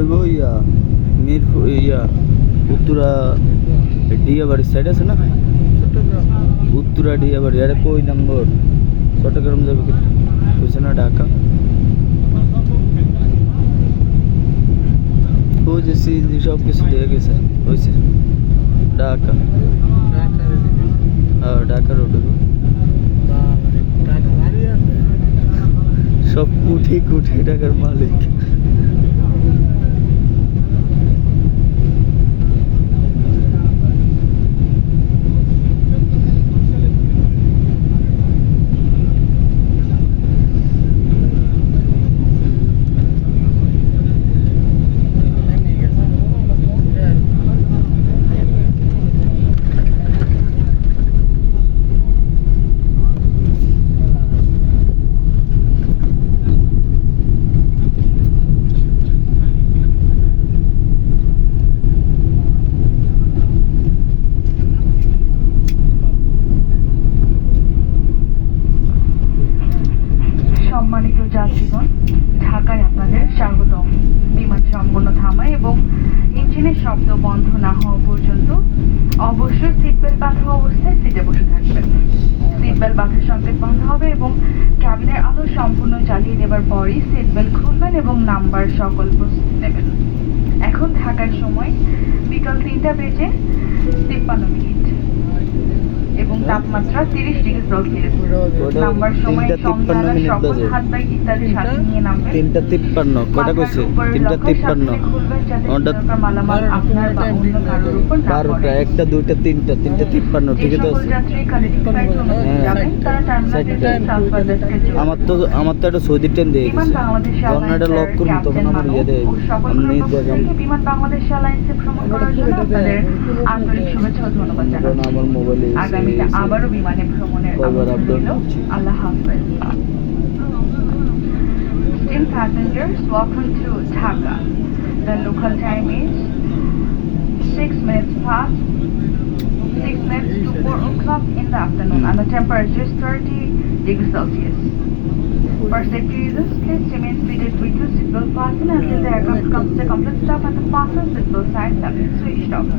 হইব ইয়া মিরপুর ইয়া উত্তরা ডিয়াবাড়ির সাইড আছে না? উত্তরা ডিয়াবাড়ি আরে কই নম্বর? চট্টগ্রাম যাবে কিন্তু বুঝছে না ঢাকা। ও যে সিএনজি সব কিছু দিয়ে গেছে হয়েছে ঢাকা। হ্যাঁ ঢাকা রোড সব কুঠি কুঠি ঢাকার মালিক। স্বাগতম। বিমান সম্পূর্ণ থামায় এবং ইঞ্জিনের শব্দ বন্ধ না হওয়া পর্যন্ত অবশ্যই সিট বেল্ট বাঁধা অবস্থায় সিটে বসে থাকবেন। সিট বেল্ট বাঁধার সংকেত বন্ধ হবে এবং ক্যাবিনের আলো সম্পূর্ণ জ্বালিয়ে দেওয়ার পরই সিট বেল্ট খুলবেন এবং নাম্বার সকল প্রস্তুতি নেবেন। এখন ঢাকার সময় বিকাল তিনটা বেজে তিপ্পান্ন মিনিট। এবং তাপমাত্রা তিরিশ ডিগ্রি সেলসিয়াস। নাম্বার সময় তিনটা তিপ্পান্ন সংখ্যা সকল হাত ব্যাগ ইত্যাদি সাথে নিয়ে নামবেন তিনটা তিপ্পান্ন কটা কইছে? তিনটা তিপ্পান্ন। ওটা মালামাল আপনার বা অন্য কারোর উপর না বারোটা একটা দুইটা তিনটা তিনটা তিপ্পান্ন যে ঠিকই তো সকল আছে হ্যাঁ। আমার তো আমার তো একটা সৌদি ট্রেন দিয়ে গেছে। বাংলাদেশ যখন এটা লক করব তখন আমার ইয়ে দেয় আমি দেখাম বিমান বাংলাদেশ এয়ারলাইন্সে ভ্রমণ করার জন্য আপনাদের আন্তরিক শুভেচ্ছা ও ধন্যবাদ জানাচ্ছি। আমার মোবাইলে আগামীতে আবারও বিমানে ভ্রমণের কয়বার আমন্ত্রণ upload রইল করছি। আল্লাহ হাফেজ Dear passengers, welcome to Dhaka. The local time is 6 minutes past 6 minutes to 4 o'clock in the afternoon and the temperature is 30 degrees Celsius. For safety reasons, please remain seated with your seatbelt fastened until the aircraft comes to a complete stop and the fasten seatbelt signs have been switched off.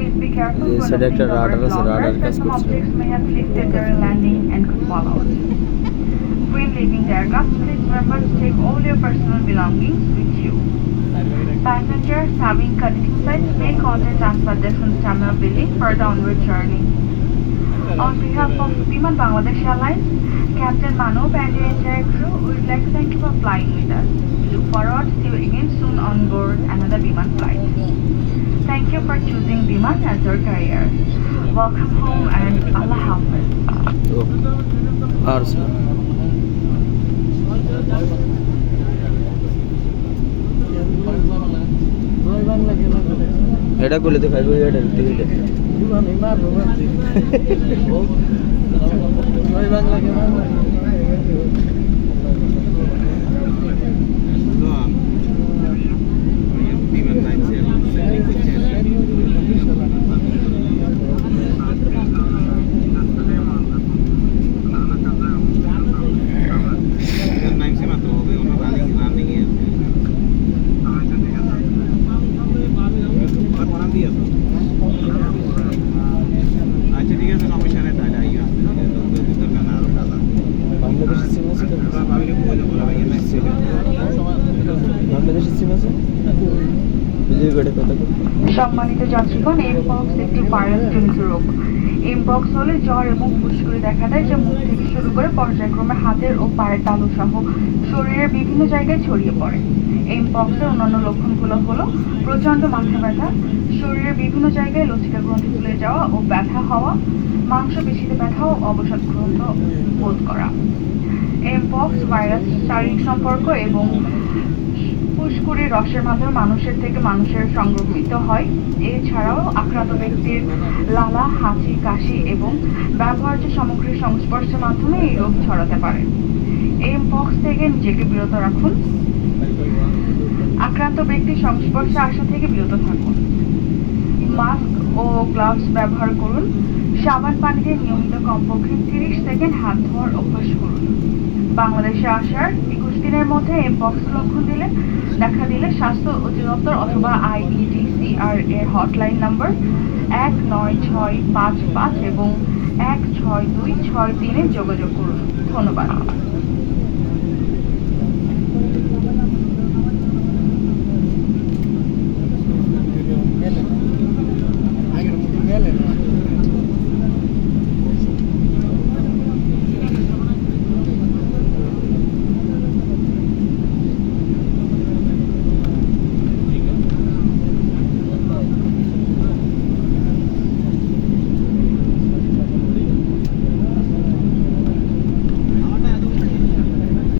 Please be careful এই when side the একটা plane radar hovers আছে, longer radar as কাজ some করছে। objects may have lifted during landing and could fall out. When leaving the aircraft, please remember to take all your personal belongings with you. Passengers having connecting flights may contact Transfer Desk on Terminal Building for the onward journey. On behalf of Biman Bangladesh Airlines, Captain Manov and the entire crew would like to thank you for flying with us. We look forward to see you again soon on board another Biman flight. Thank you for choosing Biman as your career. Welcome home and Allah Hafiz. আর এটা করলে তো খাইবো এটা টিভিটা আচ্ছা সম্মানিত যাত্রীগণ mpox একটি virus জনিত রোগ। এমপক্স হলে জ্বর এবং ফুসকুড়ি দেখা দেয়, যা মুখ থেকে শুরু করে পর্যায়ক্রমে হাতের ও পায়ের তালু সহ শরীরের বিভিন্ন জায়গায় ছড়িয়ে পড়ে। এমপক্সের অন্যান্য লক্ষণগুলো হলো প্রচণ্ড মাথা ব্যথা, শরীরের বিভিন্ন জায়গায় লসিকা গ্রন্থি ফুলে যাওয়া ও ব্যথা হওয়া, মাংস পেশিতে ব্যথা ও অবসাদ গ্রন্থ বোধ করা। এমপক্স ভাইরাস শারীরিক সম্পর্ক এবং ফুসকুড়ির রসের মাধ্যমে মানুষের থেকে মানুষের সংক্রমিত হয়। এছাড়াও আক্রান্ত ব্যক্তির লালা, হাঁচি, কাশি এবং ব্যবহার্য সামগ্রীর সংস্পর্শের মাধ্যমে এই রোগ ছড়াতে পারে। এই পক্স থেকে নিজেকে বিরত রাখুন। আক্রান্ত ব্যক্তির সংস্পর্শে আসা থেকে বিরত থাকুন। মাস্ক ও গ্লাভস ব্যবহার করুন। সাবান পানিতে নিয়মিত কমপক্ষে তিরিশ সেকেন্ড হাত ধোয়ার অভ্যাস করুন। বাংলাদেশে আসার দিনের মধ্যে এমপক্স লক্ষণ দিলে দেখা দিলে স্বাস্থ্য অধিদপ্তর অথবা আইইডিসিআর এর হটলাইন নাম্বার এক নয় ছয় পাঁচ পাঁচ এবং এক ছয় দুই ছয় তিনে যোগাযোগ করুন। ধন্যবাদ।